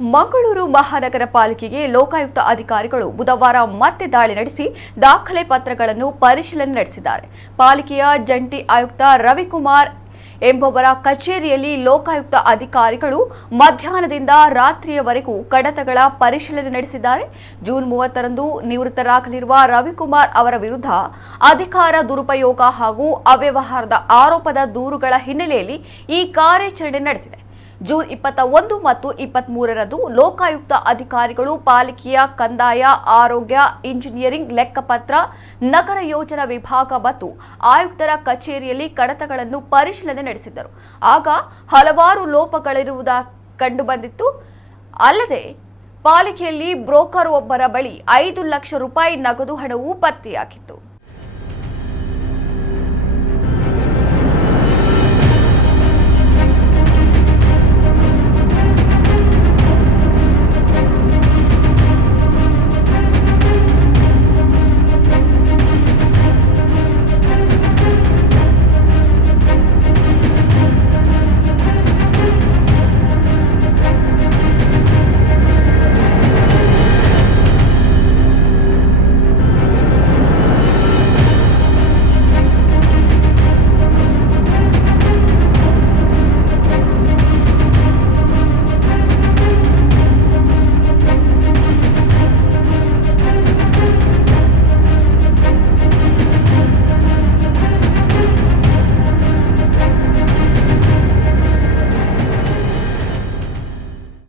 ಮಂಗಳೂರು ಮಹಾನಗರ ಪಾಲಿಕೆಗೆ ಲೋಕಾಯುಕ್ತ ಅಧಿಕಾರಿಗಳು ಬುಧವಾರ ಮತ್ತೆ ದಾಳಿ ನಡೆಸಿ ದಾಖಲೆ ಪತ್ರಗಳನ್ನು ಪರಿಶೀಲನೆ ನಡೆಸಿದ್ದಾರೆ. ಪಾಲಿಕೆಯ ಜಂಟಿ ಆಯುಕ್ತ ರವಿಕುಮಾರ್ ಎಂಬುವರ ಕಚೇರಿಯಲ್ಲಿ ಲೋಕಾಯುಕ್ತ ಅಧಿಕಾರಿಗಳು ಮಧ್ಯಾಹ್ನದಿಂದ ರಾತ್ರಿಯವರೆಗೂ ಕಡತಗಳ ಪರಿಶೀಲನೆ ನಡೆಸಿದ್ದಾರೆ. ಜೂನ್ 30ರಂದು ನಿವೃತ್ತರಾಗಲಿರುವ ರವಿಕುಮಾರ್ ಅವರ ವಿರುದ್ಧ ಅಧಿಕಾರ ದುರುಪಯೋಗ ಹಾಗೂ ಅವ್ಯವಹಾರದ ಆರೋಪದ ದೂರುಗಳ ಹಿನ್ನೆಲೆಯಲ್ಲಿ ಈ ಕಾರ್ಯಾಚರಣೆ ನಡೆದಿದೆ. ಜೂನ್ 21 ಮತ್ತು 23ರಂದು ಲೋಕಾಯುಕ್ತ ಅಧಿಕಾರಿಗಳು ಪಾಲಿಕೆಯ ಕಂದಾಯ, ಆರೋಗ್ಯ, ಇಂಜಿನಿಯರಿಂಗ್, ಲೆಕ್ಕಪತ್ರ, ನಗರ ಯೋಜನಾ ವಿಭಾಗ ಮತ್ತು ಆಯುಕ್ತರ ಕಚೇರಿಯಲ್ಲಿ ಕಡತಗಳನ್ನು ಪರಿಶೀಲನೆ ನಡೆಸಿದ್ದರು. ಆಗ ಹಲವಾರು ಲೋಪಗಳಿರುವುದು ಕಂಡುಬಂದಿತ್ತು. ಅಲ್ಲದೆ ಪಾಲಿಕೆಯಲ್ಲಿ ಬ್ರೋಕರ್ ಒಬ್ಬರ ಬಳಿ 5 ಲಕ್ಷ ರೂಪಾಯಿ ನಗದು ಹಣವೂ ಪತ್ತೆಯಾಗಿತ್ತು.